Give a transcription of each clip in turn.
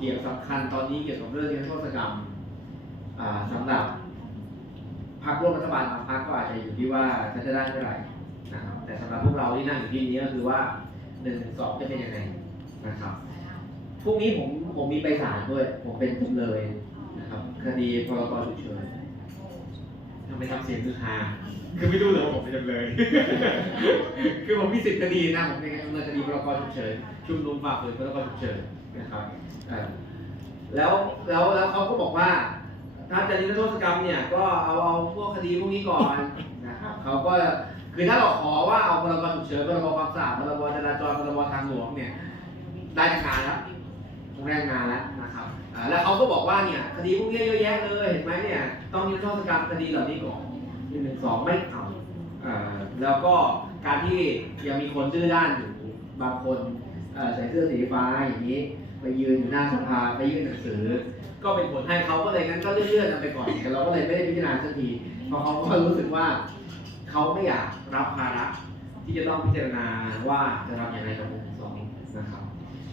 เกี่ยวสำคัญตอนนี้เกี่ยวกับเรื่องนิรโทษกรรมอ่าสำหรับพรรคร่วมรัฐบาลบางพรรคก็อาจจะอยู่ที่ว่าจะจะได้เท่าไหร่นะครับแต่สำหรับพวกเราที่นั่งอยู่ที่นี้ก็คือว่าหนึ่งสองจะเป็นยังไงนะครับพรุ่งนี้ผมผมมีไปศาลด้วย ผมเป็นจำเลยนะครับคดีพรกฉุกเฉินทำไมทำเสียงคือฮาคือไม่รู้เลยว่าผมเป็นจำเลย คือผมมีสิทธิคดีนะผมเป็นจำเลยคดีพรกฉุกเฉินชุมนุมฝ่าฝืนพรกฉุกเฉิน นะครับแล้วแล้วแล้วเขาก็บอกว่า ถ้าจะนิรโทษกรรมเนี่ยก็เอาเอาพวกคดีพวกนี้ก่อนนะครับเขาก็คือถ้าเราขอว่าเอาพรกฉุกเฉินพรบความสะอาดพรบจราจรพรบทางหลวงเนี่ยได้ตั้งานแล้วแรงงานแล้วนะครับแล้วเขาก็บอกว่าเนี่ยคดีพวกนี้เยอะแยะเลยเห็นไหมเนี่ยต้องนิรโทษกรรมคดีเหล่านี้ก่อนหนึ่งสองไม่เอาแล้วก็การที่ยังมีคนดื้อด้านอยู่บางคนใส่เสื้อสีฟ้าอย่างนี้ ไปยืนหน้าสภาไปยื่นหนังสือ ก็เป็นผลให้เขาก็เลยงั้นก็เลื่อนๆกันไปก่อนแต่เราก็เลยไม่ได้พิจารณาสักทีเพราะเขาก็รู้สึกว่าเขาไม่อยากรับภาระที่จะต้องพิจารณาว่าจะทำยังไงกับหนึ่งสองนะครับ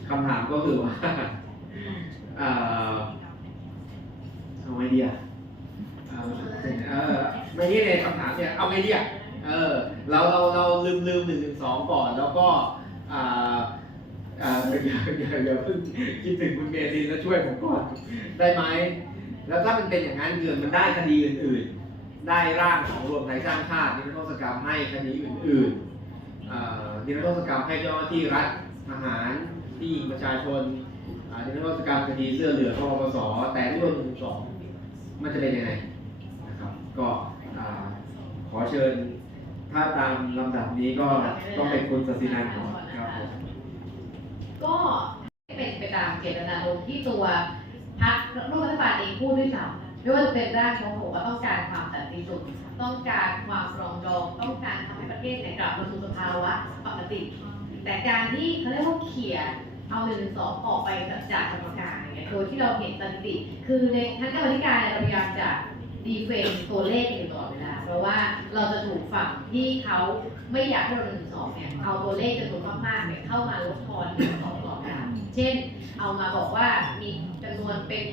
คำถามก็คือว่าเอ่อเอาไงดีอะเออไม่นี่ในคำถามเนี่ยเอาไงดีอะเออเราเราเราลืมลืมหนึ่งหนึ่งสองก่อนแล้วก็อ่า อย่าอย่าอย่าเพิ่งคิดถึงคุณเมลินแล้วช่วยผมก่อนได้ไหม แล้วถ้ามันเป็นอย่างนั้นคือมันได้คดีอื่นๆ ได้ร่างของรวมไทยสร้างชาตินิรโทษกรรมให้คดีอื่นๆอ่านิรโทษกรรมให้เจ้าหน้าที่รัฐทหารที่ประชาชนอ่านิรโทษกรรมคดีเสื้อเหลืองปปสแต่เรื่องหนึ่งสองมันจะเป็นยังไงนะครับ ก็ขอเชิญถ้าตามลำดับนี้ก็ต้องเป็นคุณศศินันท์ก่อนครับผม ก็เป็นไปตามเจตนารมณ์ที่ตัวพรรคร่วมรัฐบาลเองพูดด้วยซ้ำไม่ว่าจะเป็นร่างของผมว่าต้องการความสันติสุขต้องการความปรองดอง ต้องการทำให้ประเทศเนี่ยกลับมาสู่สภาวะปกติ แต่การที่เขาเรียกว่าเขี่ยเอาหนึ่งสองออกไปจากกรรมการเนี่ยโดยที่เราเห็นสถิติ คือในทั้งกรรมธิการเราพยายามจะดีเฟนตัวเลขอยู่ตลอดเวลา ราะว่าเราจะถูกฝั่งที่เขาไม่อยากให้เราหนึ่งสองเนี่ยเอาตัวเลขจำนวนมากๆเนี่ยเข้ามาลดทอนหนึ่งสองตลอดเวลาเช่น เอามาบอกว่ามีจำนวนเป็น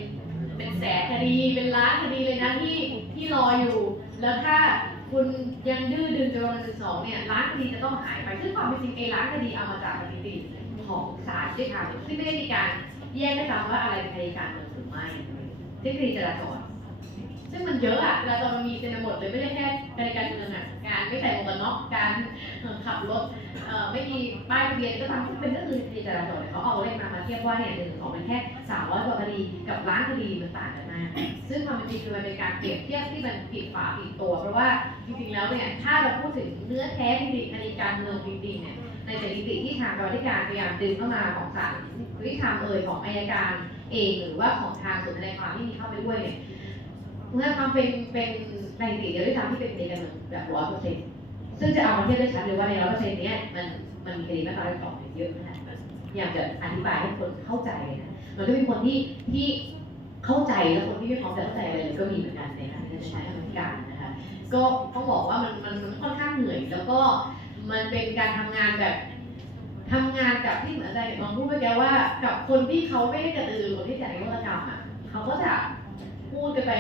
เป็นแสนคดีเป็นล้านคดีเลยนะที่ที่รออยู่ แล้วถ้าคุณยังดื้อดึงจำนวนหนึ่งสองเนี่ยล้านคดีจะต้องหายไปซึ่งความเป็นจริงไอ้ล้านคดีเอามาจากสถิติของศาลด้วยค่ะซึ่งไม่ได้มีการแยกได้ซ้ำว่าอะไรเป็นคดีการเมืองหรือไม่เทคนิคจราจร ซึ่งมันเยอะอะเราตอนมันมีเต็มหมดเลยไม่ใช่แค่การการเมืองอะการไม่ใส่หมวกกันน็อกการขับรถไม่มีป้ายทะเบียนก็ตามที่เป็นก็คือคดีจราจรเนี่ยเขาเอาเลขมามาเทียบว่าเนี่ยหนึ่งของมันแค่สามร้อยกว่าคดีกับล้านคดีมันต่างกันมากซึ่งความเป็นจริงคือมันเป็นการเปรียบเทียบที่มันผิดฝาผิดตัว เพราะว่าจริงๆแล้วเนี่ยถ้าเราพูดถึงเนื้อแท้จริงๆคดีการเมืองจริงๆเนี่ยในสถิติที่ทางกรรมการพยายามดึงเข้ามาของศาลยุติธรรมเอ่ยของอายการเองหรือว่าของทางส่วนทนายความที่มีเข้าไปด้วยเนี่ย เมื่อความเป็นเป็นในสถิติเดียวด้วยซ้ำที่เป็นคดีการเมืองแบบร้อยเปอร์เซ็นต์ซึ่งจะเอามาเทียบได้ชัดเลยว่าในร้อยเปอร์เซ็นต์เนี้ยมันมันมีคดีมาตราสองเยอะขนาดไหนอยากจะอธิบายให้คนเข้าใจเลยนะมันก็มีคนที่ที่เข้าใจแล้วคนที่ไม่พร้อมจะเข้าใจอะไรเลยก็มีเหมือนกันในทางที่จะใช้กรรมการนะคะ ก็ต้องบอกว่ามันมันค่อนข้างเหนื่อย แล้วก็มันเป็นการทำงานแบบทำงานกับที่เหมือนอาจารลองพูดเมื่อกี้ว่ากับคนที่เขาไม่ได้กระตือรือร้นที่จะนิรโทษกรรมอะเขาก็จะพูดกันไป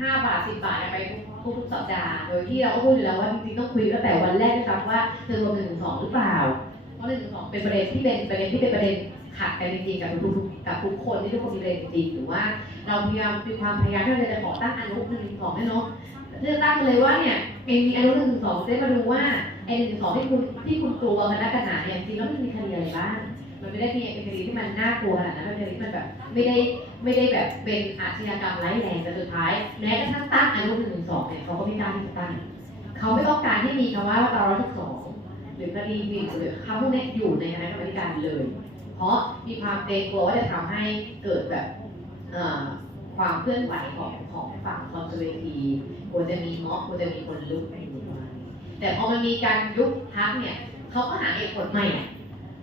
ห้าบาทสิบบาทเนี่ยไปทุกทุกๆสัปดาห์ โดยที่เราก็พูดอยู่แล้วว่าจริงๆต้องคุยตั้งแต่วันแรกด้วยซ้ำว่าจะรวมหนึ่งถึงสองหรือเปล่า เพราะหนึ่งถึงสองเป็นประเด็นที่เป็นประเด็นที่เป็นประเด็นขัดกันจริงๆกับทุกๆกับทุกคนที่ทุกคนมีประเด็นจริงๆหรือว่า เราพยายามมีความพยายามที่เราจะขอตั้งอนุหนึ่งถึงสองให้เนาะเลือกตั้งเลยว่าเนี่ยเองมีอนุหนึ่งถึงสองได้มาดูว่าไอ้หนึ่งถึงสองที่คุณที่คุณกลัวกันนักกันหนาเนี่ยจริงๆแล้วมันมีคดีอะไรบ้าง มันไม่ได้มีเป็นคดีที่มันน่ากลัวขนาดนั้นมันเป็นคดีที่มันแบบไม่ได้ไม่ได้แบบเป็นอาชญากรรมร้ายแรงแต่สุดท้ายแม้กระทั่งตั้งอนุหนึ่งสองเนี่ยเขาก็ไม่กล้าที่จะตั้งเขาไม่ต้องการที่มีคำว่ามาตราร้อยสองหรือคดีหมิ่นหรือคำพวกนี้อยู่ในคณะกรรมการเลย เพราะมีความเกรงกลัวว่าจะทำให้เกิดแบบความเคลื่อนไหวของของฝั่งคอนเซอร์เวทีกลัวจะมีม็อบกลัวจะมีคนลุกอยู่มาแต่พอมันมีการยุบพักเนี่ยเขาก็หาเหตุผลใหม่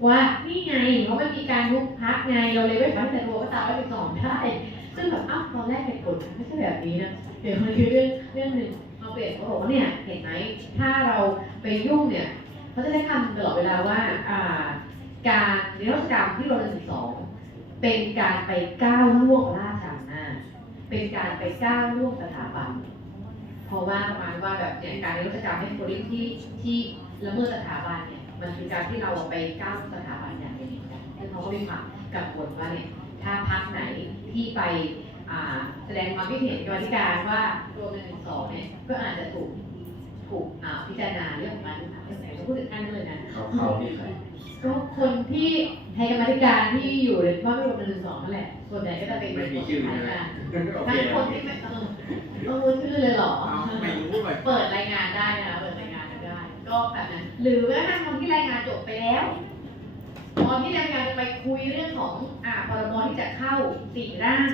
ว่านี่ไงเพราะมันมีการยุบพักไงเราเลยไม่สามารถจะรู้ว่าตามร้อยสิบสองได้ซึ่งแบบอ้าวตอนแรกเหตุผลไม่ใช่แบบนี้นะเดี๋ยวมันคือเรื่องเรื่องหนึ่งเราเปลี่ยนเขาบอกว่าเนี่ยเห็นไหมถ้าเราไปยุ่งเนี่ยเขาจะใช้คำตลอดเวลาว่าอ่า การนิรโทษกรรมที่เราหนึ่งสองเป็นการไปก้าวล่วงราชอำนาเป็นการไปก้าวล่วงสถาบันเพราะว่าประมาณว่าแบบเนี่ยการนิรโทษกรรมให้คนที่ที่ละเมิดสถาบันเนี่ย มันคือการที่เราไปก้าวสถาบันอย่างหนึ่งเหมือนกันซึ่งเขาก็มีความกังวลว่าเนี่ยถ้าพักไหนที่ไปอ่าแสดงความคิดเห็นกรรมาธิการว่ารวมหนึ่งสองเนี่ยก็อาจจะถูกถูกอ่าพิจารณาเรื่องของการยุบพรรคเรื่องไหนเราพูดถึงการเมืองนะเขาเขาที่ใครก็คนที่ให้กรรมาธิการที่อยู่ในว่าไม่รวมหนึ่งสองนั่นแหละส่วนใหญ่ก็จะเป็นไม่มีชื่อใช่ไหมโอเคทั้งคนที่ไม่เออต้องรู้ชื่อเลยเหรอเอาไม่รู้เลยเปิดรายงานได้นะ็แบบนั้น หรือแม้กระทั่งคนที่รายงานจบไปแล้ว ตอนที่รายงานจะไปคุยเรื่องของอ่าพรบที่จะเข้าสี่ร่าง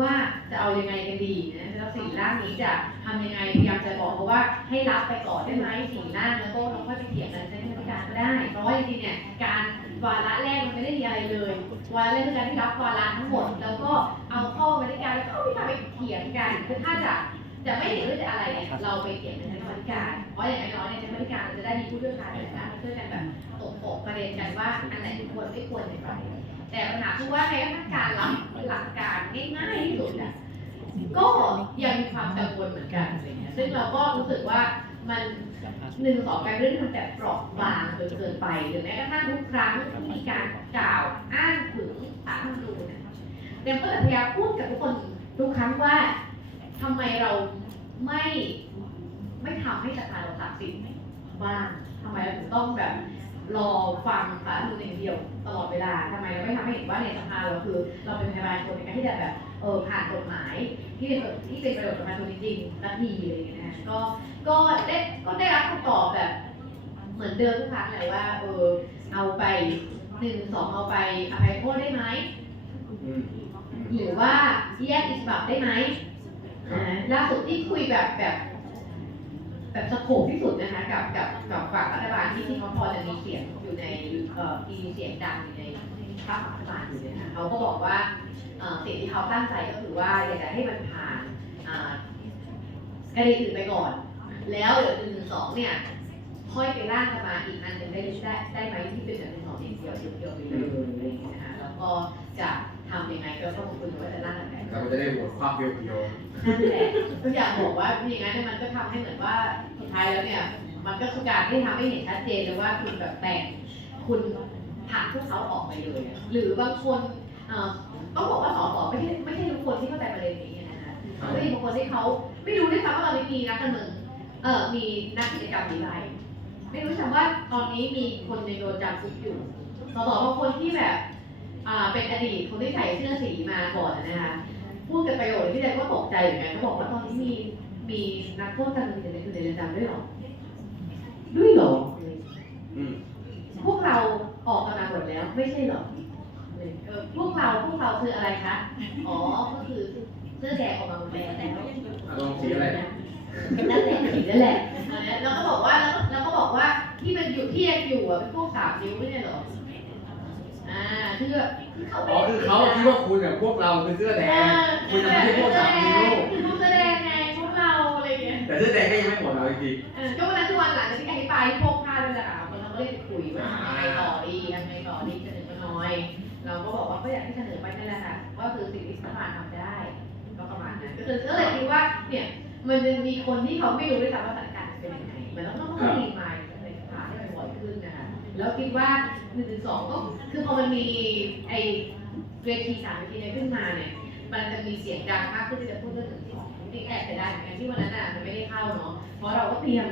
ว่าจะเอายังไงกันดีนะแล้วสี่ร่างนี้จะทำยังไงพยายามจะบอกเขาว่าให้รับไปก่อนได้ไหมสี่ร่างแล้วก็เราค่อยไปเถียงกันในกรรมการก็ได้ เพราะว่าจริงๆเนี่ยการวาระแรกมันไม่ได้มีอะไรเลยวาระแรกคือการที่รับวาระทั้งหมด แล้วก็เอาข้อบรรยกาศแล้วก็เอาไปไปเถียงกันคือถ้าจะ จะไม่เห็นด้วยจะอะไรเนี่ยเราไปเขียนในกรรมธิการ เพราะอย่างน้อยๆเนี่ยกรรมธิการจะได้มีผู้เชี่ยวชาญในด้านช่วยกันแบบตกปกประเด็นกันว่าอันไหนควรไม่ควรในไรแต่ปัญหาคือว่าในขั้นการรับหลักการง่ายๆที่สุดอะก็ยังมีความกังวลเหมือนกันอะไรเงี้ยซึ่งเราก็รู้สึกว่ามันหนึ่งสองกลายเป็นเรื่องที่มันแบบเปราะบางจนเกินไปหรือแม้กระทั่งทุกครั้งที่มีการกล่าวอ้างถึงสารรัฐธรรมนูญเนี่ยเดมก็จะพยายามพูดกับทุกคนทุกครั้งว่า ทำไมเราไม่ไม่ทำให้สภาเราตัดสินบ้างทำไมเราถึงต้องแบบรอฟังสารนูนอย่างเดียวตลอดเวลาทำไมเราไม่ทำให้เห็นว่าในสภาเราคือ เราเป็นพยาบาลคนในการที่จะแบบเออผ่านกฎหมายที่เป็นที่เป็นประโยชน์กับประชาชนจริงๆสักทีอะไรอย่างเงี้ยนะก็ก็ได้ก็ได้รับคำตอบแบบเหมือนเดิมทุกครั้งแหละว่าเออเอาไปหนึ่งสองเอาไปอภัยโทษได้ไหมหรือว่าแยกอิสระได้ไหม ล่าสุดที่คุยแบบแบบ แบบสโคปที่สุดนะคะ กับกับกับฝั่งรัฐบาลที่ที่เขาพอจะมีเสียงอยู่ในเอ่อมีเสียงดังอยู่ในพรรครัฐบาลอยู่เนี่ยนะคะเขาก็บอกว่าเอ่อสิ่งที่เขาตั้งใจก็คือว่าอยากจะให้มันผ่านอ่าคดีอื่นไปก่อน แล้วเดี๋ยวหนึ่งสองเนี่ย ค่อยไปร่างกันมาอีกอันหนึ่งได้ได้ได้ไหมที่เป็นแบบหนึ่งสองอย่างเดียวเดียวๆไปเลยอะไรอย่างเงี้ยนะคะแล้วก็จะทำยังไงก็ต้องคุยว่าจะร่างกันแบบไหนเราก็จะได้โหวตความเพียวนั่นแหละก็อยากบอกว่าอย่างนั้นเนี่ยมันก็ทำให้เหมือนว่าสุดท้ายแล้วเนี่ยมันก็คือการที่ทำให้เห็นชัดเจนเลยว่าคุณแบบแบ่งคุณผลักพวกเขาออกไปเลยอะหรือบางคนเอ่อต้องบอกว่าสสไม่ใช่ไม่ใช่ทุกคนที่เข้าใจประเด็นนี้นะคะก็มีบางคนที่เขาไม่รู้ด้วยซ้ำว่าตอนนี้มีนักการเมืองเอ่อมีนักกิจกรรมหนีภัย ไม่รู้ซ้ำว่าตอนนี้มีคนในโดนจำคุกอยู่สสบางคนที่แบบอ่าเป็นอดีตคนที่ใส่เสื้อสีมาก่อนนะคะพูดกับประโยชน์ที่แรกก็ตกใจเหมือนกันเขาบอกว่าตอนนี้มีมีนักโทษการเมืองอยู่ในอยู่ในเรือนจำด้วยเหรอ ด้วยเหรอๆอืมพวกเราออกกันมาหมดแล้วไม่ใช่เหรอเออพวกเราพวกเราคืออะไรคะ อ๋อ ก็คือเสื้อแดงออกมาหมดแล้วอารมณ์สีอะไรนั่นแหละสีนั่นแหละอันเนี้ยแล้วก็บอกว่าแล้วก็แล้วก็บอกว่าที่มัน อยู่ที่ยังอยู่อะเป็นพวกสามนิ้วไม่ใช่เหรอ อ่าคือแบบคือเขาอ๋อคือเขาคิดว่าคุณกับพวกเราคือเสื้อแดงคุณจะไม่ใช่พวกสามนิ้วคือพวกแสดงไงพวกเราอะไรอย่างเงี้ยแต่เสื้อแดงก็ยังไม่หมดเราจริงเออก็วันนั้นคือวันหลังจากที่อธิบายพวกค่าด้วยแหละค่ะคนเราก็เลยไปคุยว่าทำยังไงต่อดีทำยังไงต่อดีเสนอมาหน่อย เราก็บอกว่าก็อยากให้เสนอไปนั่นแหละค่ะว่าคือสิ่งที่รัฐบาลทำได้ก็ประมาณนั้นก็คือก็เลยคิดว่าเนี่ยมันจะมีคนที่เขาไม่รู้ด้วยซ้ำว่าสถานการณ์เป็นยังไงมันต้องต้องรีมา แล้วคิดว่าหนึ่งถึงสองก็คือพอมันมีไอเวทีสามเวทีเนี้ขึ้นมาเนี่ยมันจะมีเสียงดังมากขึ้นที่จะพูดเรื่องหนึ่งที่สองนี่แอบเสียดายเหมือนกันที่วันนั้นอะมันไม่ได้เข้าเนาะเพราะเราก็เตรียม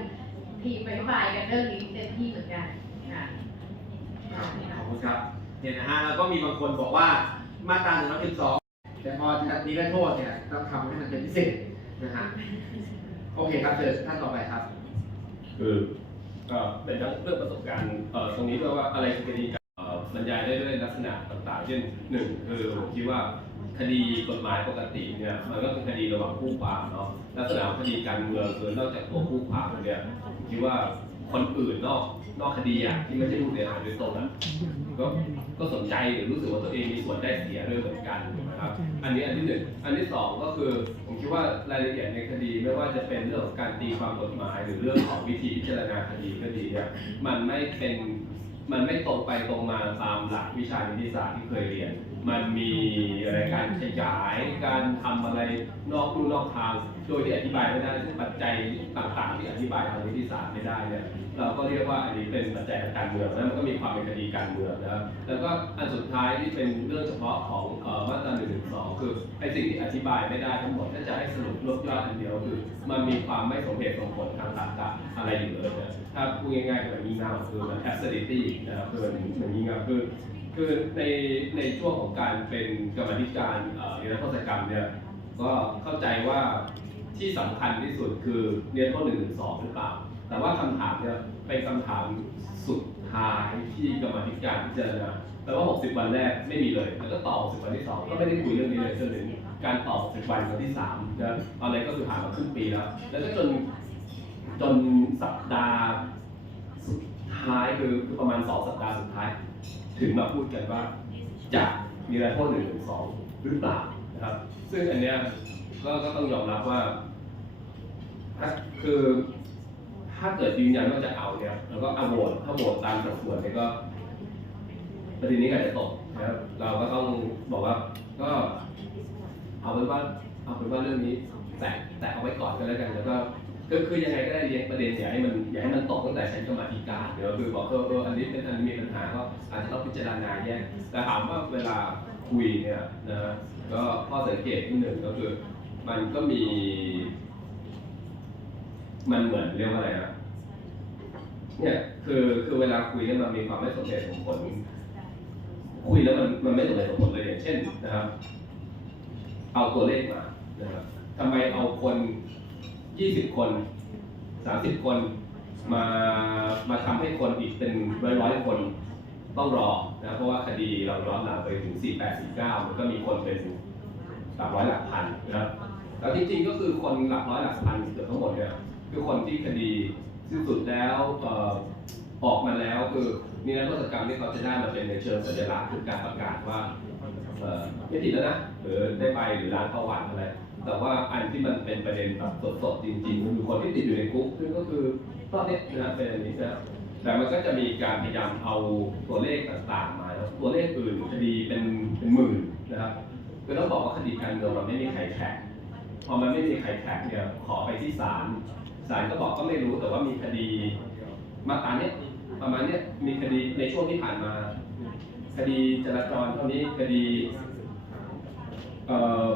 ทีมไปอธิบายกันเรื่องนี้เต็มที่เหมือนกันค่ะๆครับขอบคุณครับเนี่ยนะฮะแล้วก็มีบางคนบอกว่ามาตราหนึ่งร้อยสิบสองแต่พอจะนิรโทษเนี่ยต้องทำให้มันเป็นพิเศษนะฮะโอเคครับเชิญท่านต่อไปครับคือ ก็เป็นทั้งเรื่องประสบการณ์ตรงนี้ด้วยว่าอะไรคือคดีการบรรยายได้ด้วยลักษณะต่างๆ เช่นหนึ่งคือผมคิดว่าคดีกฎหมายปกติเนี่ยมันก็เป็นคดีระหว่างคู่ความเนาะลักษณะคดีการเมืองคือนอกจากตัวคู่ความเนี่ยผมคิดว่าคนอื่นนอกนอกคดีอะที่ไม่ใช่ผู้เสียหายโดยตรงอะก็ก็สนใจหรือรู้สึกว่าตัวเองมีส่วนได้เสียด้วยเหมือนกันถูกไหมครับ อันนี้อันที่หนึ่งอันที่สองก็คือ คิดว่ารายละเอียดในคดีไม่ว่าจะเป็นเรื่องของการตีความกฎหมาย หรือเรื่องของวิธีพิจารณาคดีก็ดีเนี่ยมันไม่เป็นมันไม่ตรงไปตรงมาตามหลักวิชานิติศาสตร์ที่เคยเรียนมันมีอะไรการขยายการทำอะไรนอกลู่นอกทาง โดยที่อธิบายไม่ได้ซึ่งปัจจัยต่างๆ ที่อธิบายทางนิติศาสตร์ไม่ได้เนี่ยเราก็เรียกว่าอันนี้เป็นปัจจัยทางการเมืองแล้วมันก็มีความเป็นคดีการเมืองนะแล้วก็อันสุดท้ายที่เป็นเรื่องเฉพาะของออมาตราหนึ่งสองคือไอ้สิ่งที่อธิบายไม่ได้ทั้งหมดถ้าจะให้สรุปรวบยอดอันเดียวคือ มันมีความไม่สมเหตุสมผลทางตรรกะอะไรอยู่เลยนะถ้าพูดง่ายๆคือมันงี่เงาคือมัน absurdity นะครับคือมันมันงี่เงาคือ คือในในช่วงของการเป็นกรรมธิการเอ่อนิรโทษกรรมเนี่ยก็เข้าใจว่าที่สำคัญที่สุดคือเรียนโทษหนึ่งถึงสองหรือเปล่า แต่ว่าคำถามเนี่ยเป็นคำถามสุดท้ายที่กรรมธิการพิจารณาแปลว่า 60 วันแรกไม่มีเลย แล้วก็ต่อ 60 วันที่ 2 ก็ไม่ได้คุยเรื่องนี้เลยจนถึงการต่อ 60 วันวันที่3นะตอนนี้ก็คือผ่านมาครึ่งปีแล้ว แล้วก็จนจนสัปดาห์สุดท้ายคือคือประมาณ 2 สัปดาห์สุดท้าย ถึงมาพูดกันว่าจะมีอะไรโทษหนึ่งหรือสองหรือเปล่านะครับ ซึ่งอันเนี้ยก็ก็ต้องยอมรับว่าถ้าคือถ้าเกิดยืนยันว่าจะเอาเนี่ยแล้วก็เอาโหวตถ้าโหวตตามสัดส่วนเนี่ยก็ประเด็นนี้ก็อาจจะตกนะครับเราก็ต้องบอกว่าก็เอาเป็นว่าเอาเป็นว่าเรื่องนี้แต่แต่เอาไว้ก่อนก็แล้วกันแล้วก็ คือคือยังไงก็ได้เลี้ยงประเด็นอย่าให้มันอย่าให้มันตกตั้งแต่ชั้นกรรมาธิการเดี๋ยวคือบอกเออเอออันนี้เป็นอันมีปัญหาก็อาจจะต้องพิจารณาแยกแต่ถามว่าเวลาคุยเนี่ยนะก็ข้อสังเกตที่หนึ่งก็คือ มันก็มี มันเหมือนเรียกว่าอะไรนะเนี่ยคือคือเวลาคุยเนี่ยมันมีความไม่สมเหตุสมผล คุยแล้วมันมันไม่สมเหตุสมผลเลยอย่างเช่นนะครับ เอาตัวเลขมานะครับทำไมเอาคน 20คน30คนมามาทำให้คนอีกเป็นร้อยร้อยคนต้องรอนะเพราะว่าคดีเราย้อนหลังไปถึง 48 49 มันก็มีคนเป็นหลักร้อยหลักพันนะครับแล้วจริงๆก็คือคนหลักร้อยหลักพันเกือบทั้งหมดเนี่ยคือคนที่คดีสิ้นสุดแล้วออกมาแล้วคือมีนักโทษกรรมที่เขาจะได้มาเป็นในเชิงสัญลักษณ์คือการประกาศว่าเอ่อไม่ติดแล้วนะหรือได้ไปหรือร้านประวัติอะไร แต่ว่าอันที่มันเป็นประเด็นแบบสดๆจริงๆก็คือคนที่ติดอยู่ในคุกซึ่งก็คือตอนเนี้นะเป็นอันนี้นะแต่มันก็จะมีการพยายามเอาตัวเลขต่างๆมาแล้วตัวเลขอื่นคดีเป็นเป็นหมื่นนะครับคือต้องบอกว่าคดีการเมืองมันไม่มีใครแข่งพอมันไม่มีใครแข่งเนี่ยขอไปที่ศาลศาลก็บอกก็ไม่รู้แต่ว่ามีคดีมาตราเนี้ยประมาณเนี้ยมีคดีในช่วงที่ผ่านมา คดีจราจรเท่านี้คดีเอ่อ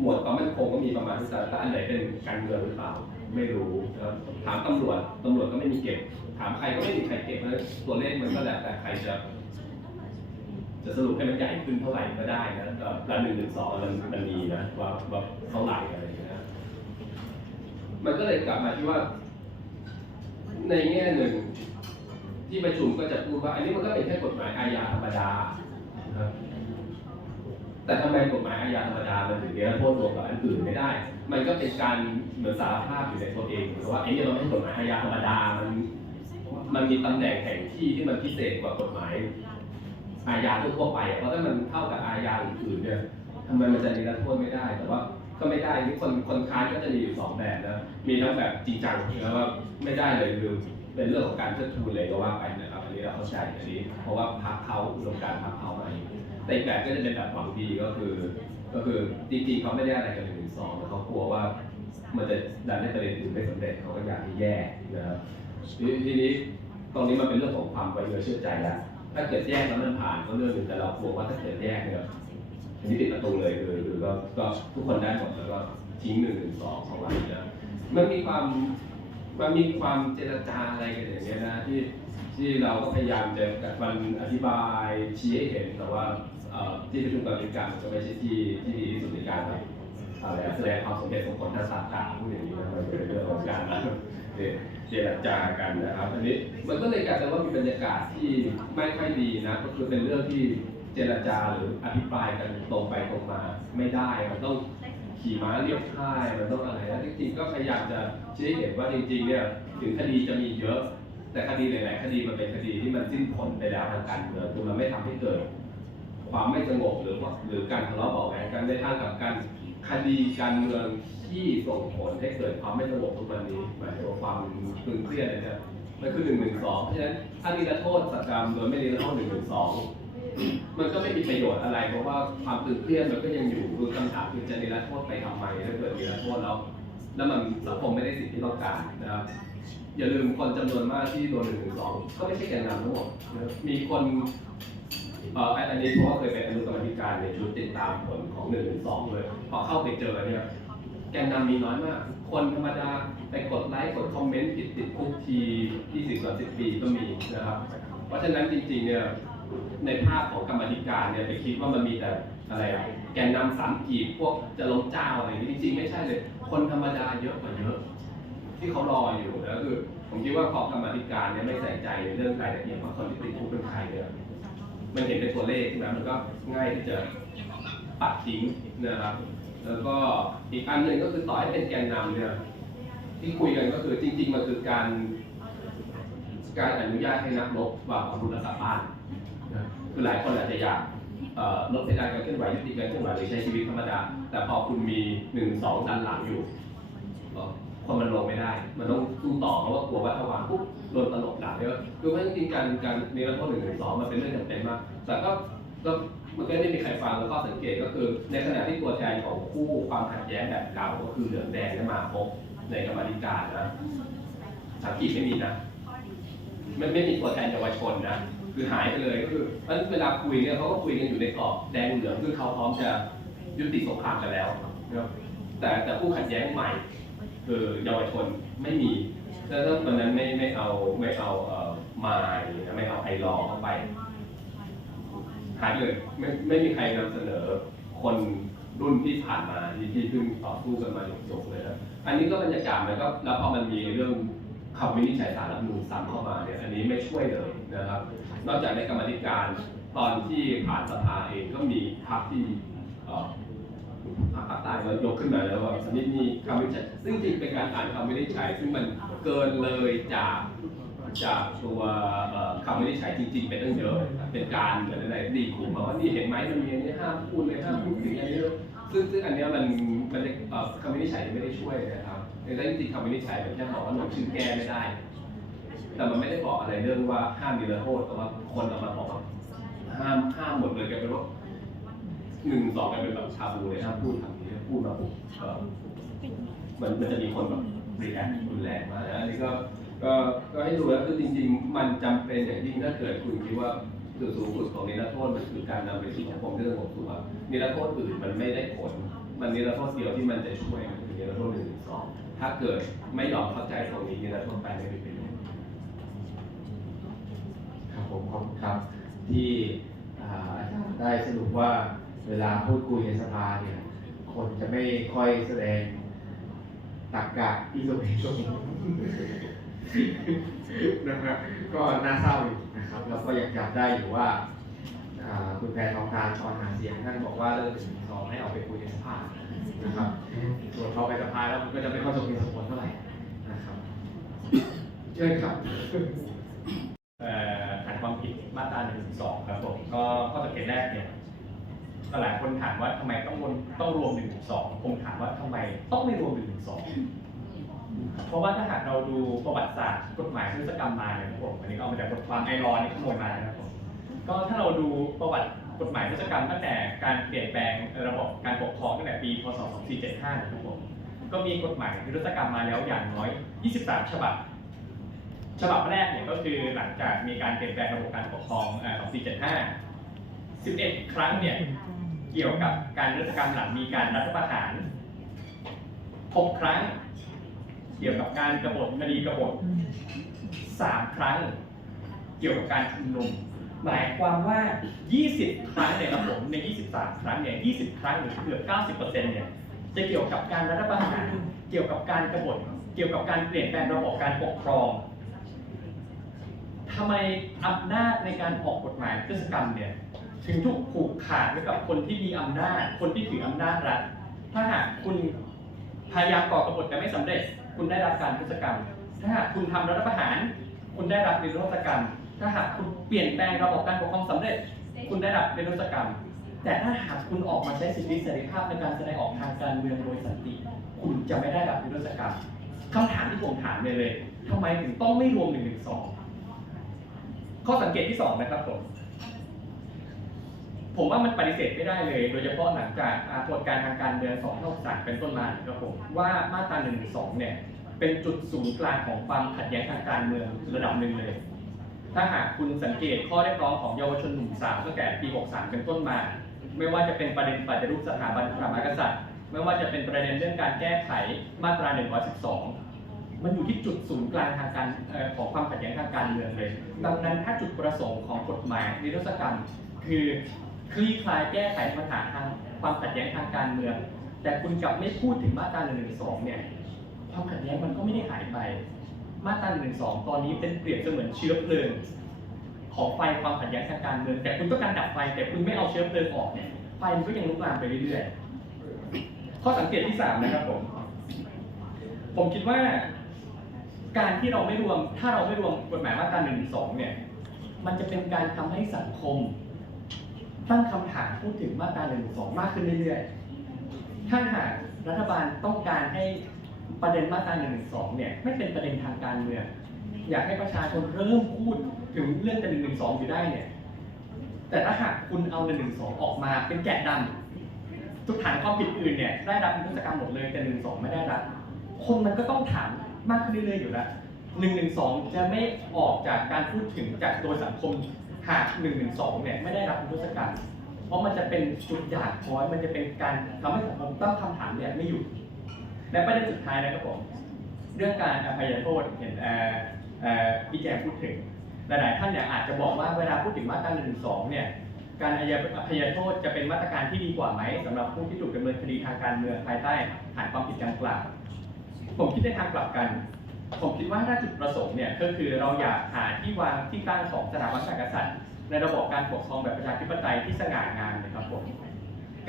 หมวดความมั่นคงก็มีประมาณที่แต่ละอันไหนเป็นการเมืองหรือเปล่าไม่รู้นะครับถามตำรวจตำรวจก็ไม่มีเก็บ ถามใครก็ไม่มีใครเก็บนะตัวเลขมันก็แล้วแต่ใครจะ จะสรุปให้มันใหญ่ขึ้นเท่าไหร่ก็ได้นะเอ่ละหนึ่งหนึ่งสองมันมันมีนะว่าว่าเท่าไหร่อะไรอย่างเงี้ยนะมันก็เลยกลับมาที่ว่า ในแง่หนึ่งที่ประชุมก็จะพูดว่า อันนี้มันก็เป็นแค่กฎหมายอาญาธรรมดานะครับ แต่ทำไมกฎหมายอาญาธรรมดามันถึงเนี่ยโทษรวมกับอันอื่นไม่ได้ มันก็เป็นการเหมือนสารภาพอยู่ในตัวเองเพราะว่าไอ้นี่ยมันไม่ใช่กฎหมายอาญาธรรมดามันมันมีตำแหน่งแห่งที่ที่มันพิเศษกว่ากฎหมายอาญาทั่วๆไป เพราะถ้ามันเท่ากับอาญาอื่นๆเนี่ยทำไมมันจะนิรโทษไม่ได้ แต่ว่าก็ไม่ได้นี่คนคนค้านก็จะมีอยู่สองแบบนะมีทั้งแบบจริงจังแล้วว่าไม่ได้เลยคือเป็นเรื่องของการเทิดทูเลยก็ว่าไปนะครับ อันนี้เราเข้าใจอันนี้ เพราะว่าพักเขาอุดมการพักเขามาเอง แต่อีกแบบก็จะเป็นแบบหวังดีก็คือ ก็คือจริงๆเขาไม่ได้อะไรกันหนึ่งหนึ่งสองแต่เขากลัวว่ามันจะดันให้ประเด็นอื่นไม่สำเร็จเขาก็อยากให้แย่นะครับทีนี้ตรงนี้มันเป็นเรื่องของความไว้เนื้อเชื่อใจแล้วถ้าเกิดแยกแล้วมันผ่านก็เรื่องหนึ่งแต่เรากลัวว่าถ้าเกิดแยกเนี่ยอันนี้ติดประตูเลยคือคือก็ก็ทุกคนได้หมดแล้วก็ทิ้งหนึ่งหนึ่งสองของเรานะมันมีความมันมีความเจรจาอะไรกันอย่างเงี้ยนะที่ ที่เราก็พยายามจะมันอธิบายชี้ให้เห็นแต่ว่าเอ่อที่ประชุมกรรมการมันก็ไม่ใช่ที่ที่ดีที่สุดในการแบบอะไรอะแสดงความสมเหตุสมผลทางศาสตร์ตางพูดอย่างนี้นะมันเป็นเรื่องของการเจรจากันนะครับอันนี้มันก็เลยกลายเป็นว่ามีบรรยากาศที่ไม่ค่อยดีนะก็คือเป็นเรื่องที่เจรจาหรืออภิปรายกันตรงไปตรงมาไม่ได้มันต้องขี่ม้าเรียบค่ายมันต้องอะไรแล้วจริงๆก็พยายามจะชี้ให้เห็นว่าจริงๆเนี่ยถึงคดีจะมีเยอะ แต่คดีหลาย ๆ คดีมันเป็นคดีที่มันสิ้นผลไปแล้วทางการเมืองคือมันไม่ทำให้เกิด ความไม่สงบหรือว่าหรือการทะเลาะเบาะแว้งกันในทางกับกันคดีการเมืองที่ส่งผลให้เกิดความไม่สงบทุกวันนี้หมายถึงว่าความตึงเครียดเนี่ยมันคือหนึ่งหนึ่งสองเพราะฉะนั้นถ้านิรโทษกรรมโดยไม่นิรโทษหนึ่งหนึ่งสองมันก็ไม่มีประโยชน์อะไร เพราะว่าความตึงเครียดมันก็ยังอยู่คือคำถามคือจะนิรโทษไปทำไมถ้าเกิดนิรโทษแล้วแล้วมันสังคมไม่ได้สิ่งที่ต้องการนะครับ อย่าลืมคนจำนวนมากที่โดนหนึ่งหนึ่งสองก็ไม่ใช่แกนนำทั้งหมดนะครับมีคนเอ่ออันนี้เพราะว่าเคยเป็นอนุกรรมธิการในชุดติดตามผลของหนึ่งหนึ่งสองเลยพอเข้าไปเจอเนี่ยแกนนำมีน้อยมาก คนธรรมดาไปกดไลค์กดคอมเมนต์ติดติดคุกทีที่สิบกว่าสิบปีก็มีนะครับ เพราะฉะนั้นจริงๆเนี่ยในภาพของกรรมธิการเนี่ยไปคิดว่ามันมีแต่อะไรอะแกนนำสามกีบพวกจะล้มเจ้าอะไรนี้จริงๆ ไม่ใช่เลย คนธรรมดาเยอะกว่าเยอะ ที่เขารออยู่แล้วคือผมคิดว่าพอกรรมธิการเนี่ยไม่ใส่ใจในเรื่องรายละเอียดว่าคนที่ติดคุกเป็นใครเนี่ยมันเห็นเป็นตัวเลขนะมันก็ง่ายที่จะปัดทิ้งนะครับ แล้วก็อีกอันหนึ่งก็คือต่อให้เป็นแกนนำเนี่ยที่คุยกันก็คือจริง ๆ มันคือการ การอนุญาตให้นักรบวางอาวุธและกลับบ้านนะคือหลายคนอาจจะอยากลดเพดานการเคลื่อนไหวยุติการเคลื่อนไหวหรือใช้ชีวิตธรรมดา แต่พอคุณมีหนึ่งสองดันหลังอยู่ คนมันลงไม่ได้ มันต้องสู้ต่อเพราะว่ากลัวว่าถ้าวางปุ๊บโดนตลบหลังเนี่ยดูว่าจริงๆการการนิรโทษหนึ่งหนึ่งสองมันเป็นเรื่องจำเป็นมากแต่ก็ก็มันก็ไม่มีใครฟังแล้วก็สังเกตก็คือ ในขณะที่ตัวแทนของคู่ความขัดแย้งแบบเก่าก็คือเหลืองแดงเนี่ยมาพบในกรรมธิการนะสามกีไม่มีนะไม่ไม่มีตัวแทนเยาวชนนะคือหายไปเลยก็คือเพราะฉะนั้นเวลาคุยเนี่ยเขาก็คุยกันอยู่ในกรอบแดงเหลืองซึ่งเขาพร้อมจะยุติสงครามกันแล้วแต่แต่ผู้ขัดแย้งใหม่ คือเยาวชนไม่มีแล้วถ้าวันนั้นไม่ไม่เอาไม่เอาเอ่อมาไม่เอาไอรอเข้าไปหายเลยไม่ไม่มีใครนำเสนอคนรุ่นที่ผ่านมาที่ที่เพิ่งต่อสู้กันมาจบๆเลยนะอันนี้ก็บรรยากาศมันก็แล้วพอมันมีเรื่องคำวินิจฉัยสารรัฐมนูญซ้ำเข้ามาเนี่ยอันนี้ไม่ช่วยเลยนะครับ นอกจากในกรรมธิการตอนที่ผ่านสภาเองก็มีพรรคที่ ภาคใต้เรายกขึ้นมาแล้วว่านี่มีคำวินิจฉัยซึ่งจริงเป็นการอ่านคำวินิจฉัย ซึ่งมันเกินเลยจากจากตัวคำวินิจฉัยจริงๆไปตั้งเยอะ เป็นการเหมือนอะไรดีกลุ่มมาว่านี่เห็นไหมมันมีอันนี้ห้ามพูดเลยห้ามพูดถึงอันนี้ซึ่งซึ่งอันนี้มันมันจะเอ่อคำวินิจฉัยไม่ได้ช่วยนะครับในทางที่จริงคำวินิจฉัยมันแค่บอกว่าหน่วยชื่อแก้ไม่ได้ แต่มันไม่ได้บอกอะไรเรื่องว่าห้ามนิรโทษแต่ว่าคนเอามาบอกว่าห้ามห้ามหมดเลยกลายเป็นว่า หนึ่งสองกันเป็นแบบชาบูเลยถ้าพูดคำนี้พูดมาปุ๊บเออเหมือนมันจะมีคนแบบรีแอครุนแรงมากนะอันนี้ก็ก็ก็ให้ดูแล้วคือจริง ๆ มันจำเป็นอย่างยิ่งถ้าเกิดคุณคิดว่าจุดสูงสุดของนิรโทษมันคือการนำไปสู่สังคมที่สงบสุขอะนิรโทษอื่นมันไม่ได้ผล มันนิรโทษเดียวที่มันจะช่วยมันคือนิรโทษหนึ่งหรือสองถ้าเกิดไม่ยอมเข้าใจตรงนี้นิรโทษไปไม่เป็นประโยชน์ครับผมขอบคุณครับที่อ่าอาจารย์ได้สรุปว่า เวลาพูดคุยในสภาเนี่ย คนจะไม่ค่อยแสดงตักกะที่สมเหตุสมผลนะครับก็น่าเศร้าอยู่นะครับแล้วก็ยังจำได้อยู่ว่าคุณแพรทองทานตอนหาเสียงท่านบอกว่าเรื่องถึงสองให้เอาไปคุยในสภานะครับส่วนพอไปสภาแล้วมันก็จะไม่ค่อยสมเหตุสมผลเท่าไหร่นะครับเชิญครับฐานความผิดมาตรา1นึสองครับผมก็ข้อสังเกตแรกเนี่ย หลายคนถามว่าทำไมต้องรวมต้องรวม1นึสองผมถามว่าทำไมต้องไม่รวม1นึสองเพราะว่าถ้าหากเราดูประวัติศาสตร์กฎหมายพฤติกรรมมาเนี่ยครับผมอันนี้ก็เอามาจากบทความไอรอนี่ขโมยมานะครับผมก็ถ้าเราดูประวัติกฎหมายพฤติกรรมตั้งแต่การเปลี่ยนแปลงระบบการปกครองตั้งแต่ปีพศ 2475นะครับผมก็มีกฎหมายพฤติกรรมมาแล้วอย่างน้อย 23 ฉบับ ฉบับแรกเนี่ยก็คือหลังจากมีการเปลี่ยนแปลงระบบการปกครอง 2475 11 ครั้งเนี่ย เกี่ยวกับการรัฐกรรมหลังมีการรัฐประหาร6ครั้ง เกี่ยวกับการกบฏคดีกบฏ3ครั้ง เกี่ยวกับการชุมนุม หมายความว่า 20 ครั้งเนี่ยครับผมใน 23 ครั้งเนี่ย 20 ครั้งหรือเกือบ 90%เนี่ยจะเกี่ยวกับการรัฐประหาร เกี่ยวกับการกบฏ เกี่ยวกับการเปลี่ยนแปลงระบบการปกครองทำไมอำนาจในการออกกฎหมายพฤติกรรมเนี่ย ถึงถูกผูกขาดไว้กับคนที่มีอำนาจ คนที่ถืออำนาจรัฐ ถ้าหากคุณพยายามก่อกบฏแต่ไม่สำเร็จ คุณได้รับการพฤติกรรม ถ้าหากคุณทำรัฐประหาร คุณได้รับนิรโทษกรรม ถ้าหากคุณเปลี่ยนแปลงระบบการปกครองสำเร็จ คุณได้รับนิรโทษกรรม แต่ถ้าหากคุณออกมาใช้สิทธิเสรีภาพในการแสดงออกทางการเมืองโดยสันติ คุณจะไม่ได้รับนิรโทษกรรมคำถามที่ผมถามเลยเลยทำไมถึงต้องไม่รวมหนึ่งหนึ่งสองข้อสังเกตที่สองนะครับผม ผมว่ามันปฏิเสธไม่ได้เลย โดยเฉพาะหลังจากอ่ากฎการทางการเมืองสองเท่าสัตเป็นต้นมาครับผมว่ามาตราหนึ่งสองเนี่ยเป็นจุดศูนย์กลางของความขัดแย้งทางการเมืองระดับหนึ่งเลย ถ้าหากคุณสังเกตข้อเรียกร้องของเยาวชนหนุ่มสาวตั้งแต่ปี 63 เป็นต้นมา ไม่ว่าจะเป็นประเด็นปฏิรูปสถาบันพระมหากษัตริย์ ไม่ว่าจะเป็นประเด็นเรื่องการแก้ไขมาตรา 112 มันอยู่ที่จุดศูนย์กลางทางการของความขัดแย้งทางการเมืองเลย ดังนั้นถ้าจุดประสงค์ของกฎหมายนิรโทษกรรม คือ คลี่คลายแก้ไขปัญหาทางความขัดแย้งทางการเมือง แต่คุณกลับไม่พูดถึงมาตรา112เนี่ยความขัดแย้งมันก็ไม่ได้หายไป มาตรา112ตอนนี้เป็นเปรียบเสมือนเชื้อเพลิงของไฟความขัดแย้งทางการเมือง แต่คุณต้องการดับไฟ แต่คุณไม่เอาเชื้อเพลิงออกเนี่ยไฟมันก็ยังลุกลามไปเรื่อยๆ ข้อสังเกตที่สามนะครับผม ผมคิดว่า การที่เราไม่รวม ถ้าเราไม่รวมกฎหมายมาตรา112เนี่ย มันจะเป็นการทำให้สังคม ตั้งคำถามพูดถึงมาตรา112มากขึ้นเรื่อยๆ ถ้าหากรัฐบาลต้องการให้ประเด็นมาตรา112เนี่ยไม่เป็นประเด็นทางการเมืองอยากให้ประชาชนเริ่มพูดถึงเรื่องแต่112องอยู่ได้เนี่ย แต่ถ้าหากคุณเอา112องออกมาเป็นแกะดำทุกฐานความผิดอื่นเนี่ยได้รับนิรโทษกรรมหมดเลยแต่112ไม่ได้รับ คนมันก็ต้องถามมากขึ้นเรื่อยๆอยู่แล้ว112จะไม่ออกจากการพูดถึงจากโดยสังคม หาก112เนี่ยไม่ได้รับนิรโทษกรรเพราะมันจะเป็นจุดหยาดคอยมันจะเป็นการทำให้สังคมตั้งคำถามเนี่ยไม่หยุดและประเด็นสุดท้ายนะครับผมเรื่องการอภัยโทษเห็นพี่แจงพูดถึงหลายๆท่านเนี่ยอาจจะบอกว่าเวลาพูดถึงมาตรา112เนี่ยการอภัยโทษจะเป็นมาตรการที่ดีกว่าไหมสำหรับผู้ที่ถูกดำเนินคดีทางการเมืองภายใต้ฐานความผิดดังกล่าวผมคิดในทางกลับกัน ผมคิดว่าถ้าจุดประสงค์เนี่ยก็คือเราอยากหาที่วางที่ตั้งของสถาบันพระมหากษัตริย์ ในระบบการปกครองแบบประชาธิปไตยที่สง่างามนะครับผม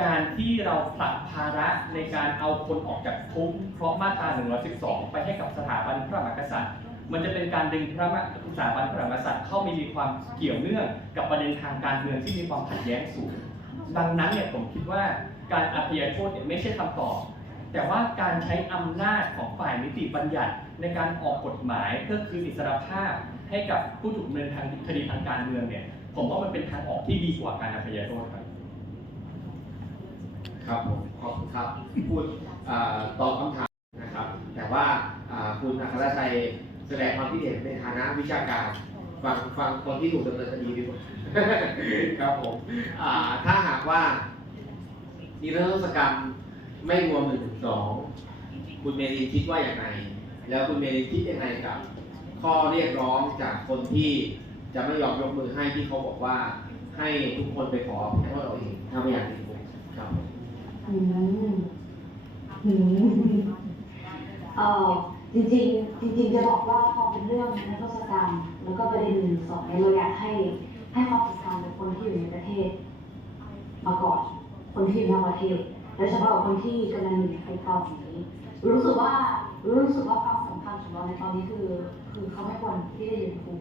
การที่เราผลักภาระในการเอาคนออกจากคุกเพราะมาตรา 112 ไปให้กับสถาบันพระมหากษัตริย์ มันจะเป็นการดึงพระมหาสถาบันพระมหากษัตริย์เข้ามีมีความเกี่ยวเนื่องกับประเด็นทางการเมืองที่มีความขัดแย้งสูง ดังนั้นเนี่ยผมคิดว่าการอภัยโทษเนี่ยไม่ใช่คำตอบ แต่ว่าการใช้อำนาจของฝ่ายนิติบัญญัติในการออกกฎหมายเพื่อคืนอิสรภาพให้กับผู้ถูกดำเนินทางคดีทางการเมืองเนี่ยผมว่ามันเป็นทางออกที่ดีกว่าการอภัยโทษครับครับผมขอบคุณครับพูดตอบคำถามนะครับ แต่ว่าคุณอัครชัยแสดงความคิดเห็นในฐานะวิชาการฟังฟังคนที่ถูกดำเนินคดีดีกว่าครับผมถ้าหากว่านิรโทษกรรม ไม่รวมหนึ่งถึงสองคุณเมลินคิดว่าอย่างไรแล้วคุณเมลินคิดยังไงกับ ข้อเรียกร้องจากคนที่จะไม่ยอมยกมือให้ที่เขาบอกว่า ให้ทุกคนไปขอแค่ว่าเราเองถ้าไม่อยากติดคุกครับอืมอืมเออจริงๆจริง ๆ จะบอกว่าพอเป็นเรื่องนิรโทษกรรมแล้วก็ประเด็นหนึ่งสองเนี่ยเราอยากให้ให้ความสำคัญกับคนที่อยู่ในประเทศมาก่อนคนที่อยู่นอกประเทศ โดยเฉพาะคนที่กำลังอยู่ในคุกตอนนี้รู้สึกว่ารู้สึกว่าความสำคัญของเราในตอนนี้คือ คือเขาไม่ควรที่จะอยู่ในคุก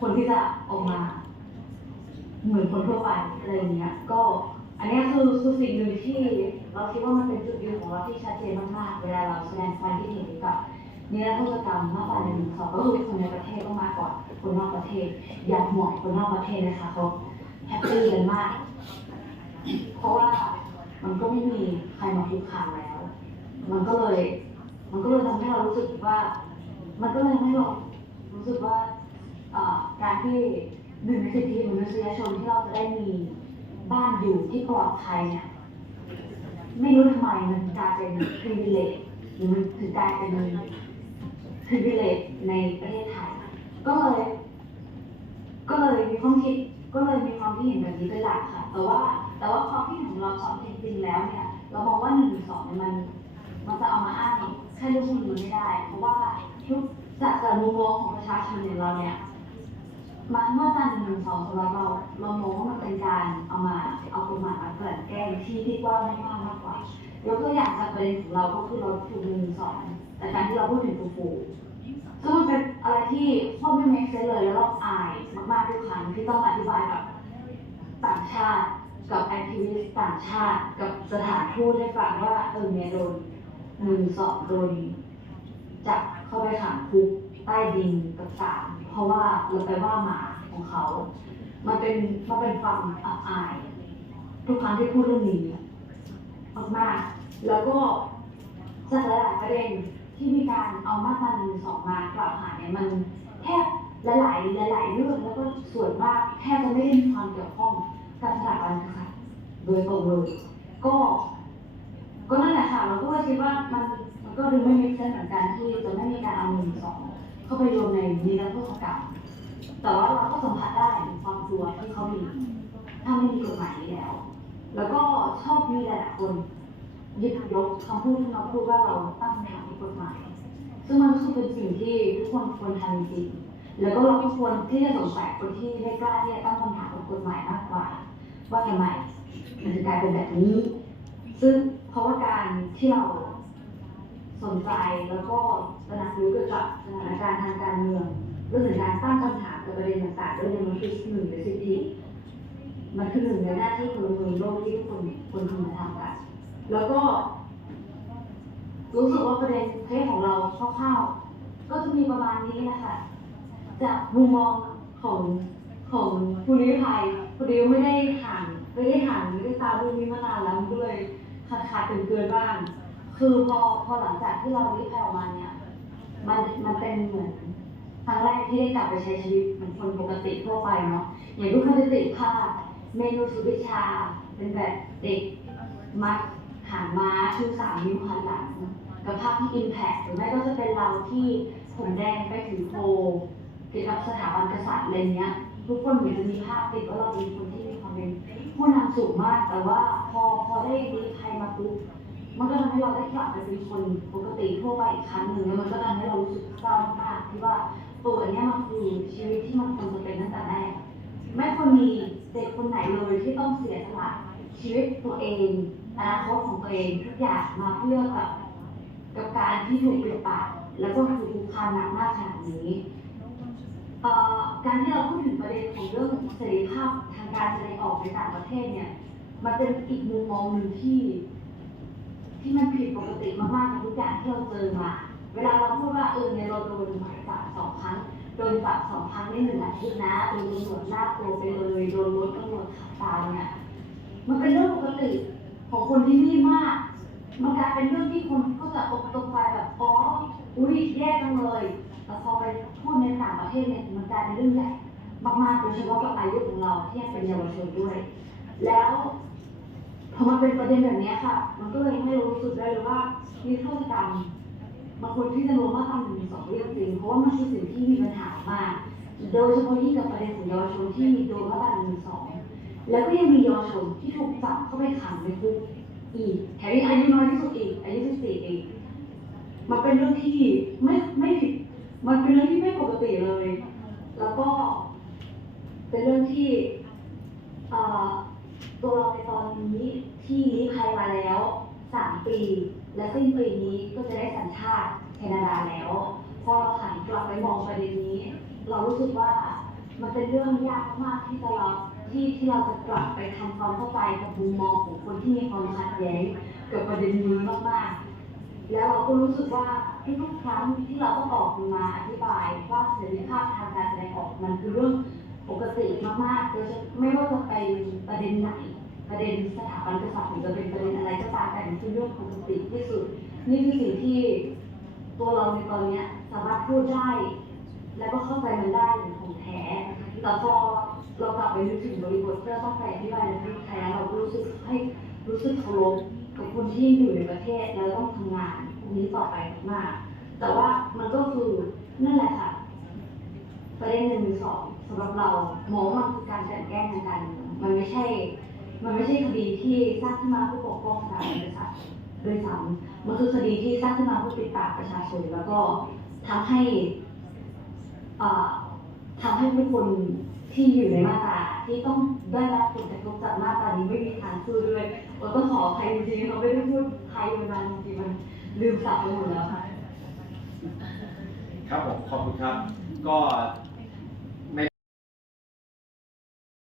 คนที่จะออกมา เหมือนคนทั่วไปอะไรอย่างเงี้ย ก็อันนี้คือคือสิ่งหนึ่งที่เราคิดว่ามันเป็นจุดยืนของเราที่ชัดเจนมากๆเวลาเราแสดงความคิดเห็นกี่ยวกับนิรโทษกรรมมาตราหนึ่งหนึ่งสองก็คือคนในประเทศต้องมาก่อนคนนอกประเทศ อยากหมอกคนนอกประเทศนะคะเขาแฮปปี้กันมาก เพราะว่า มันก็ไม่มีใครมาคุกคามแล้ว มันก็เลย มันก็เลยทำให้เรารู้สึกว่า มันก็เลยทำให้เรารู้สึกว่าการที่หนึ่งในสิทธิมนุษยชนที่เราจะได้มีบ้านอยู่ที่ปลอดภัยเนี่ยไม่รู้ทำไมมันกลายเป็น privilege หรือมันถึงกลายเป็น privilege ในประเทศไทย ก็เลย ก็เลยมีความคิดก็เลยมีความคิดเห็นแบบนี้เป็นหลักค่ะ แต่ว่า แต่ว่าความคิดของเราสองจริงๆแล้วเนี่ย เรามองว่าหนึ่งสองเนี่ยมัน มันจะเอามาอ้างแค่เรื่งพวกนี้ไม่ได้ เพราะว่าทุกจากจากมุมมองของประชาชนอย่างเราเนี่ยมาเมื่อตราหนึ่งหนึ่งสองสำหรับเราเรามองว่ามันเป็นการเอามาเอากฎหมายมาเกลั่นแกล้งที่ที่กว้างไม่มากมากกว่ายกตัวอย่างจากประเด็นของเราก็คือเราถูกหนึ่งสองแต่การที่เราพูดถึงฟูฟูซึ่งมันเป็นอะไรที่โคตรไม่เมคเซเลยแล้วเราอายมากๆทุกครั้งที่ต้องอธิบายกับต่างชาติ กับแอคทิวิสต์ต่างชาติกับสถานทูตให้ฟังว่าเออเนี่ยโดนหนึ่งสองโดนจับเข้าไปขังคุกใต้ดินกับศาลเพราะว่าเราไปว่าหมาของเขา มันเป็นมันเป็นความอับอาย ทุกครั้งที่พูดเรื่องนี้มากๆแล้วก็จากหลายๆประเด็นที่มีการเอามาตราหนึ่งสองมากล่าวหาเนี่ยมันแทบหลายๆหลายๆเรื่องแล้วก็ส่วนมากแทบจะไม่ได้มีความเกี่ยวข้อง กับสถาบันกษัตริย์โดยตรงเลยก็ ก็นั่นแหละค่ะเราก็เลยคิดว่ามันมันก็ดูไม่มีเซนเหมือนกันที่จะไม่มีการเอาหนึ่งสองเข้าไปรวมในนิรโทษกรรมแต่ว่าเราก็สัมผัสได้ถึงความกลัวที่เขามีถ้าไม่มีกฎหมายนี้แล้ว แล้วก็ชอบมีหลายคนหยิบยกคำพูดที่เราพูดว่าเราตั้งคำถามในกฎหมาย ซึ่งมันคือเป็นสิ่งที่ทุกคนควรทำจริงแล้วก็เราก็ควรที่จะสงสัยคนที่ไม่กล้าที่จะตั้งคำถามกับกฎหมายมากกว่า ว่าทำไมมันถึงกลายเป็นแบบนี้ ซึ่งเพราะว่าการที่เราสนใจแล้วก็ตระหนักรู้เกี่ยวกับสถานการณ์ทางการเมืองรื่องของการตั้งคำถามกับประเด็นต่างๆเรื่องนี้มันคือหนึ่งในสิทธิมันคือหนึ่งในหน้าที่พลเมืองโลกที่ทุกคนควรทำมาทำกันแล้วก็ รู้สึกว่าประเด็นเคสของเราคร่าวๆก็จะมีประมาณนี้นะคะจากมุมมองของ ของผู้ลี้ภัยพอดีไม่ได้ห่างไม่ได้ห่างไม่ได้ตามเรื่องนี้มานานแล้วก็เลยขาดขาดเกินเกินบ้าง คือพอพอหลังจากที่เราลี้ภัยออกมาเนี่ยมันมันเป็นเหมือนครั้งแรกที่ได้กลับไปใช้ชีวิตเหมือนคนปกติทั่วไปเนาะอย่างทุกคนจะติดภาพเมนูสุวิชา เป็นแบบเด็กมัดหางม้าชูสามนิ้วหันหลังกับภาพที่อิมแพคหรือไม่ก็จะเป็นเราที่ผมแดงไปถือโพเกี่ยวกับสถาบันกษัตริย์อะไรเงี้ย ทุกคนเหมือนจะมีภาพติดว่าเราเป็นคนที่มีความเป็นผู้นำสูงมาก แต่ว่าพอพอได้รีภัยมาปุ๊บมันก็ทำให้เราได้กลับไปเป็นคนปกติทั่วไปอีกครั้งหนึ่งแล้วมันก็ทำให้เรารู้สึกเศร้ามากที่ว่าตัวเนี้ยมันคือชีวิตที่มันควรจะเป็นตั้งแต่แรกไม่ควรมีเด็กคนไหนเลยที่ต้องเสียสละชีวิตตัวเองอนาคตของตัวเองทุกอย่างมาเพื่อกับกับการที่ถูกปิดปากแล้วก็ถูกคุกคามหนักมากขนาดนี้ การที่เราพูดถึงประเด็นของเรื่องเสรีภาพทางการแสดงออกในต่างประเทศเนี่ย มันเป็นอีกมุมมองหนึ่งที่ ที่มันผิดปกติมากๆในทุกอย่างที่เราเจอมา เวลาเราพูดว่าเออเนี่ยเราโดนหมายจับสองครั้งโดนจับสองครั้งในหนึ่งอาทิตย์นะโดนตำรวจลากตัวไปเลยโดนรถตำรวจขับตามเนี่ยมันเป็นเรื่องปกติของคนที่นี่มากมันกลายเป็นเรื่องที่คนก็จะตกตกใจแบบอ๋ออุ้ยแย่จังเลย แต่พอไปพูดในต่างประเทศเนี่ยมันกลายเป็นเรื่องใหญ่มากๆโดยเฉพาะกับอายุของเราที่ยังเป็นเยาวชนด้วย แล้วพอมันเป็นประเด็นแบบนี้ค่ะ มันก็เลยให้รู้สึกได้เลยว่านิรโทษกรรมบางคนที่จะรวมมาตราหนึ่งสองเรื่องจริงเพราะว่ามันคือสิ่งที่มีปัญหามาก โดยเฉพาะยิ่กับประเด็นของเยาวชนที่มีโดนมาตราหนึ่งสองแล้วก็ยังมีเยาวชนที่ถูกจับเข้าไปขังในคุกอีกแถมยังอายุน้อยที่สุดอีกอายุสิบสี่เองมันเป็นเรื่องที่ไม่ไม่ผิด มันเป็นเรื่องที่ไม่ปกติเลย แล้วก็เป็นเรื่องที่เอ่อตัวเราในตอนนี้ที่ลี้ภัยมาแล้วสามปี และสิ้นปีนี้ก็จะได้สัญชาติแคนาดาแล้ว พอเราหันกลับไปมองประเด็นนี้ เรารู้สึกว่ามันเป็นเรื่องยากมากที่จะเราที่ที่เราจะกลับไปทำความเข้าใจกับมุมมองของคนที่มีความขัดแย้งกับประเด็นนี้มากๆ แล้วเราก็รู้สึกว่า ทุกครั้งที่เราต้องออกมาอธิบายว่าเสรีภาพทางการแสดงออกมันคือเรื่องปกติมากๆโดยเฉพาะไม่ว่าจะเป็นประเด็นไหน ประเด็นสถาบันกษัตริย์หรือจะเป็นประเด็นอะไรก็ตามแต่มันคือเรื่องปกติที่สุด นี่คือสิ่งที่ตัวเราในตอนนี้สามารถพูดได้ และก็เข้าใจมันได้อย่างของแท้แต่พอเรากลับไปนึกถึงบริบทเพื่อต้องไปอธิบายในประเทศไทยแล้วเรารู้สึกให้รู้สึกเคารพกับคนที่อยู่ในประเทศแล้วต้องทำงาน นี้ต่อไปมาก แต่ว่ามันก็คือนั่นแหละค่ะประเด็นหนึ่งสองสำหรับเรามองว่ามันคือการกลันแกล้งทางการเมืองมันไม่ใช่ มันไม่ใช่คดีที่สร้างขึ้นมาเพื่อปกป้องสถาบันกษัตริย์โดยซ้ำมันคือคดีที่สร้างขึ้นมาเพื่อปิดปากประชาชน แล้วก็ทำให้เอ่อทำให้ทุกคนที่อยู่ในมาตราที่ต้องได้รับผลกระทบจากมาตรานี้ไม่มีทางสู้ด้วยเราต้องขออภัยจริงๆเราไม่ได้พูดไทยมานานจริงๆมัน ลืมสับไปหมดแล้วค่ะ ครับผมขอบคุณครับ ก็